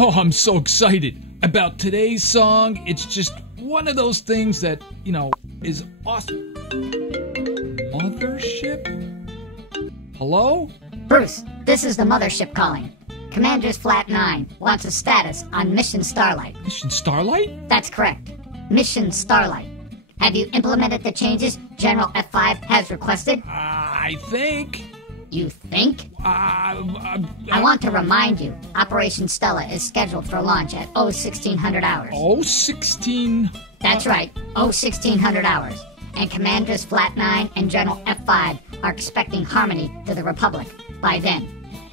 Oh, I'm so excited about today's song. It's just one of those things that, is awesome. Mothership? Hello? Bruce, this is the Mothership calling. Commander's Flat 9 wants a status on Mission Starlight. Mission Starlight? That's correct. Mission Starlight. Have you implemented the changes General F5 has requested? I think. You think? I want to remind you, Operation Stella is scheduled for launch at 1600 hours. 16? That's right, 1600 hours. And Commanders Flat 9 and General F5 are expecting Harmony to the Republic by then.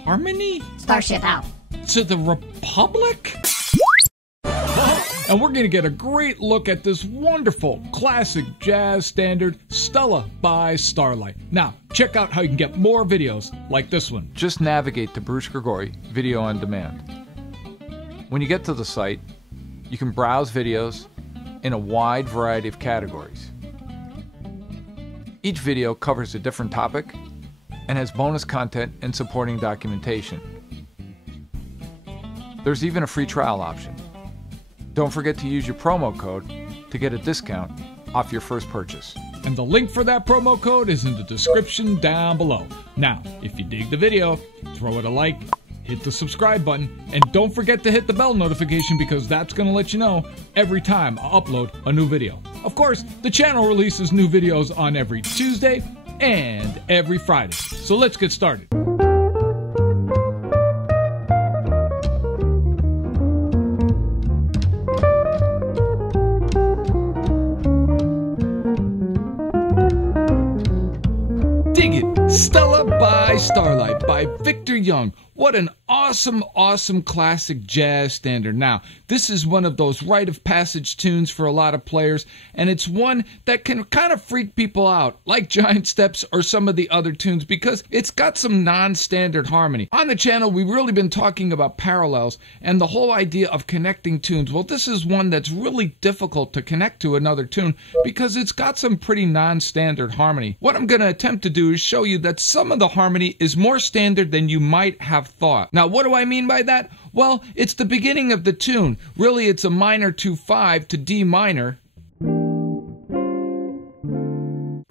Harmony? Starship out. To the Republic? And we're going to get a great look at this wonderful classic jazz standard, Stella by Starlight. Now, check out how you can get more videos like this one. Just navigate to Bruce Grigori Video on Demand. When you get to the site, you can browse videos in a wide variety of categories. Each video covers a different topic and has bonus content and supporting documentation. There's even a free trial option. Don't forget to use your promo code to get a discount off your first purchase. And the link for that promo code is in the description down below. Now, if you dig the video, throw it a like, hit the subscribe button, and don't forget to hit the bell notification because that's going to let you know every time I upload a new video. Of course, the channel releases new videos on every Tuesday and every Friday. So let's get started. Stella by Starlight by Victor Young. What an awesome, awesome classic jazz standard. Now, this is one of those rite of passage tunes for a lot of players, and it's one that can kind of freak people out, like Giant Steps or some of the other tunes, because it's got some non-standard harmony. On the channel, we've really been talking about parallels and the whole idea of connecting tunes. Well, this is one that's really difficult to connect to another tune because it's got some pretty non-standard harmony. What I'm going to attempt to do is show you that some of the harmony is more standard than you might have thought. Now, what do I mean by that? Well, it's the beginning of the tune. Really, it's a minor 2/5 to D minor.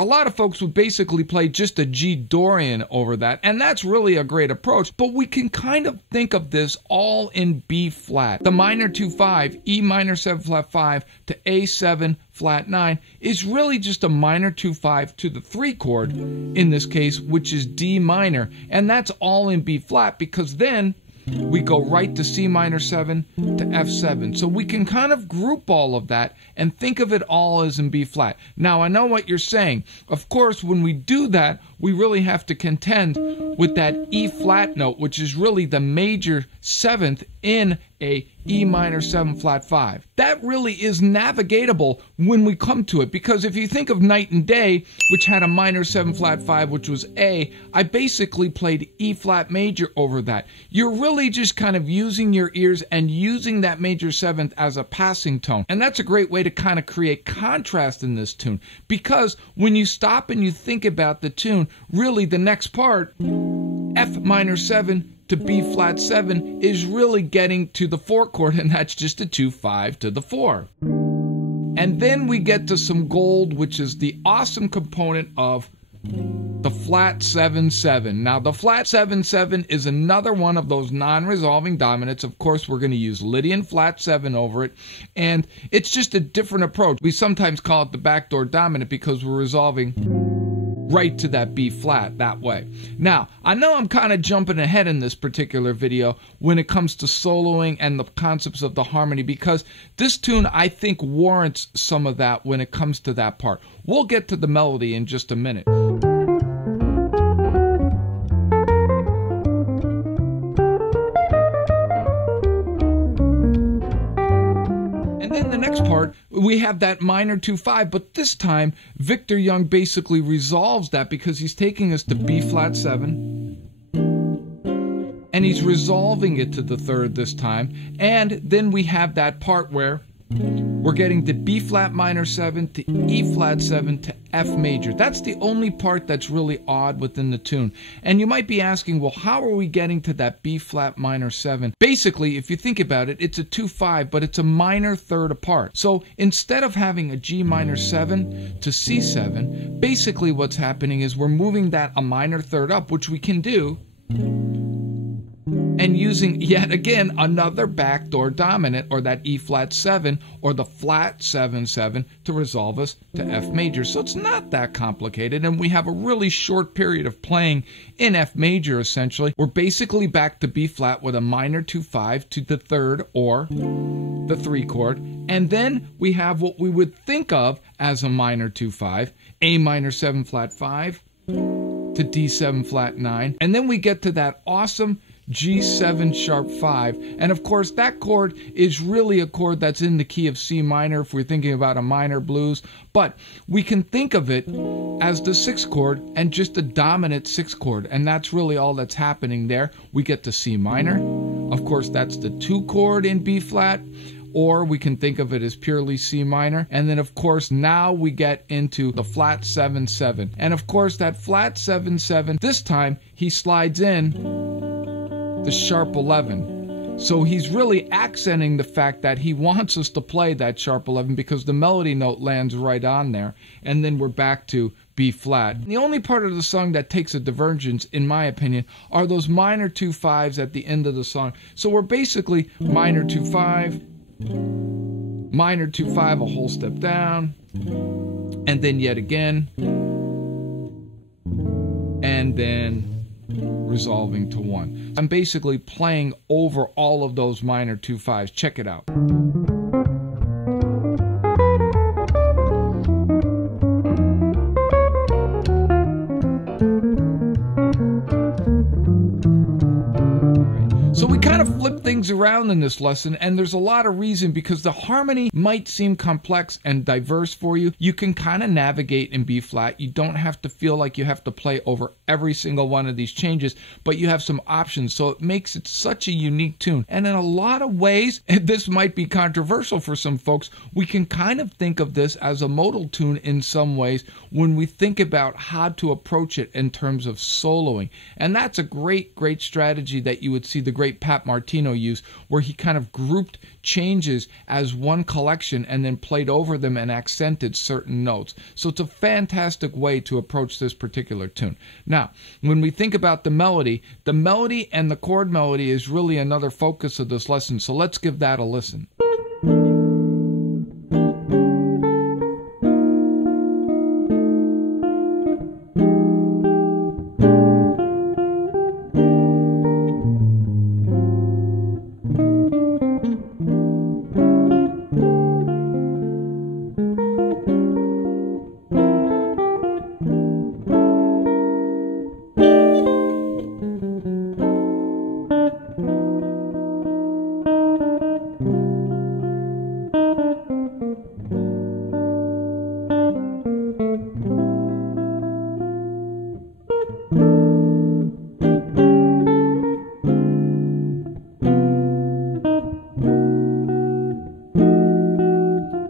A lot of folks would basically play just a G Dorian over that, and that's really a great approach, but we can kind of think of this all in B flat. The minor 2/5, E minor 7 flat 5 to A7 flat 9 is really just a minor 2/5 to the 3 chord in this case, which is D minor, and that's all in B flat because then we go right to C minor 7 to F7. So we can kind of group all of that and think of it all as in B flat. Now, I know what you're saying. Of course, when we do that, we really have to contend with that E flat note, which is really the major 7th in a E minor 7 flat 5. That really is navigatable when we come to it, because if you think of Night and Day, which had a minor 7 flat 5, which was A, I basically played E flat major over that. You're really just kind of using your ears and using that major 7th as a passing tone. And that's a great way to kind of create contrast in this tune, because when you stop and you think about the tune, really the next part, F minor 7 to B flat 7, is really getting to the 4 chord, and that's just a 2/5 to the 4. And then we get to some gold, which is the awesome component of the flat 7/7. Now, the flat 7/7 is another one of those non-resolving dominants. Of course, we're going to use Lydian flat 7 over it, and it's just a different approach. We sometimes call it the backdoor dominant because we're resolving right to that B flat that way. Now, I know I'm kind of jumping ahead in this particular video when it comes to soloing and the concepts of the harmony, because this tune, I think, warrants some of that when it comes to that part. We'll get to the melody in just a minute. Part, we have that minor 2/5, but this time Victor Young basically resolves that because he's taking us to B flat 7 and he's resolving it to the 3rd this time, and then we have that part where we're getting to B flat minor 7 to E flat 7 to F major. That's the only part that's really odd within the tune. And you might be asking, well, how are we getting to that B flat minor 7? Basically, if you think about it, it's a 2-5, but it's a minor third apart. So instead of having a G minor 7 to C7, basically what's happening is we're moving that a minor third up, which we can do, and using yet again another backdoor dominant, or that E flat 7 or the flat 7/7 to resolve us to F major. So it's not that complicated, and we have a really short period of playing in F major essentially. We're basically back to B flat with a minor 2-5 to the third or the 3 chord, and then we have what we would think of as a minor 2-5, A minor 7 flat 5 to D7 flat 9, and then we get to that awesome G7 sharp 5, and of course that chord is really a chord that's in the key of C minor if we're thinking about a minor blues, but we can think of it as the 6th chord and just a dominant 6th chord, and that's really all that's happening there. We get to C minor, of course that's the 2 chord in B flat, or we can think of it as purely C minor, and then of course now we get into the flat 7/7, and of course that flat 7/7, this time he slides in the sharp 11. So he's really accenting the fact that he wants us to play that sharp 11 because the melody note lands right on there, and then we're back to B flat. The only part of the song that takes a divergence, in my opinion, are those minor 2-5s at the end of the song. So we're basically minor 2-5, minor 2-5, a whole step down, and then yet again, and then resolving to 1. I'm basically playing over all of those minor 2-5s. Check it out. So we kind of flip things around in this lesson, and there's a lot of reason because the harmony might seem complex and diverse for you. You can kind of navigate in B flat. You don't have to feel like you have to play over every single one of these changes, but you have some options, so it makes it such a unique tune. And in a lot of ways, and this might be controversial for some folks, we can kind of think of this as a modal tune in some ways when we think about how to approach it in terms of soloing. And that's a great strategy that you would see the great Pat Martino use, where he kind of grouped changes as one collection and then played over them and accented certain notes. So it's a fantastic way to approach this particular tune. Now, when we think about the melody and the chord melody is really another focus of this lesson, so let's give that a listen.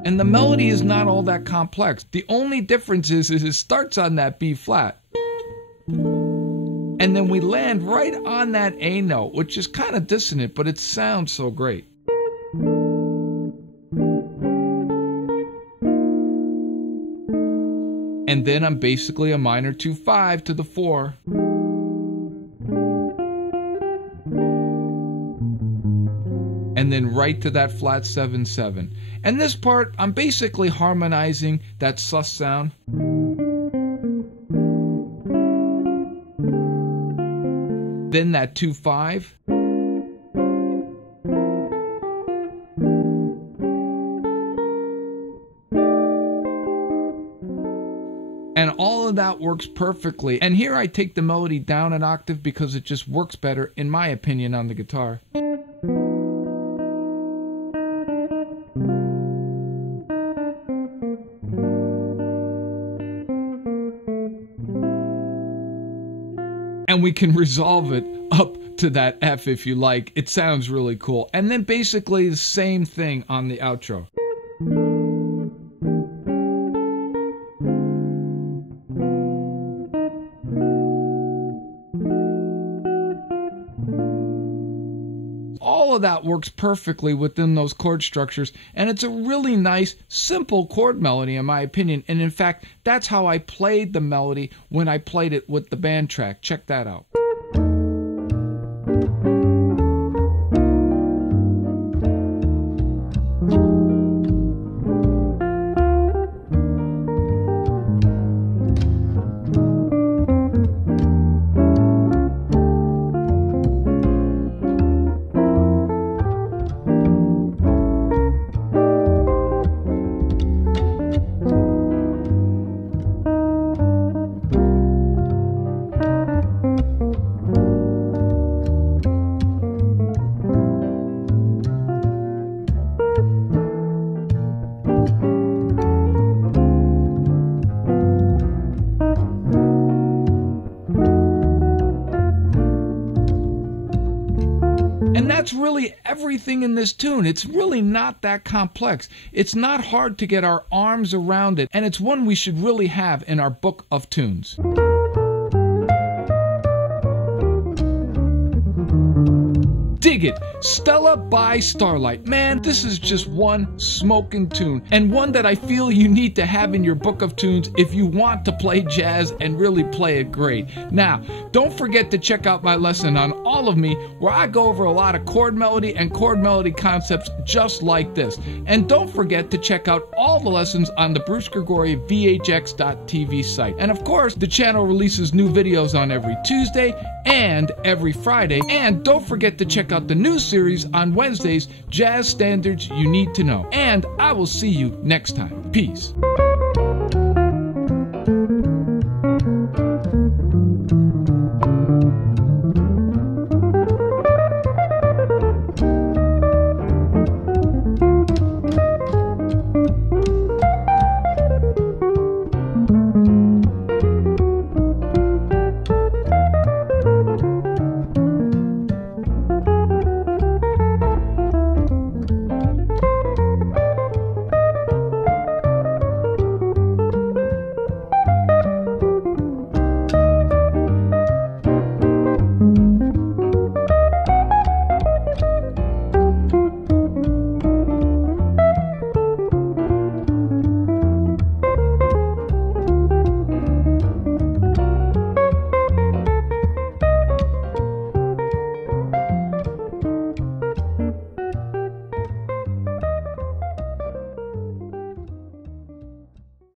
And the melody is not all that complex. The only difference is it starts on that B flat, and then we land right on that A note, which is kind of dissonant, but it sounds so great. And then I'm basically a minor 2-5 to the 4. And then right to that flat 7/7. And this part, I'm basically harmonizing that sus sound. Then that 2-5. And all of that works perfectly. And here I take the melody down an octave because it just works better, in my opinion, on the guitar. And we can resolve it up to that F if you like. It sounds really cool. And then basically the same thing on the outro. all of that works perfectly within those chord structures, and it's a really nice, simple chord melody in my opinion. And in fact, that's how I played the melody when I played it with the band track. Check that out. And that's really everything in this tune. It's really not that complex. It's not hard to get our arms around it, and it's one we should really have in our book of tunes. Dig it! Stella by Starlight. Man, this is just one smoking tune, and one that I feel you need to have in your book of tunes if you want to play jazz and really play it great. Now, don't forget to check out my lesson on All of Me, where I go over a lot of chord melody and chord melody concepts just like this. And don't forget to check out all the lessons on the Bruce Grigori VHX.TV site. And of course, the channel releases new videos on every Tuesday and every Friday. And don't forget to check out the new series on Wednesdays, Jazz Standards You Need to Know. And I will see you next time. Peace.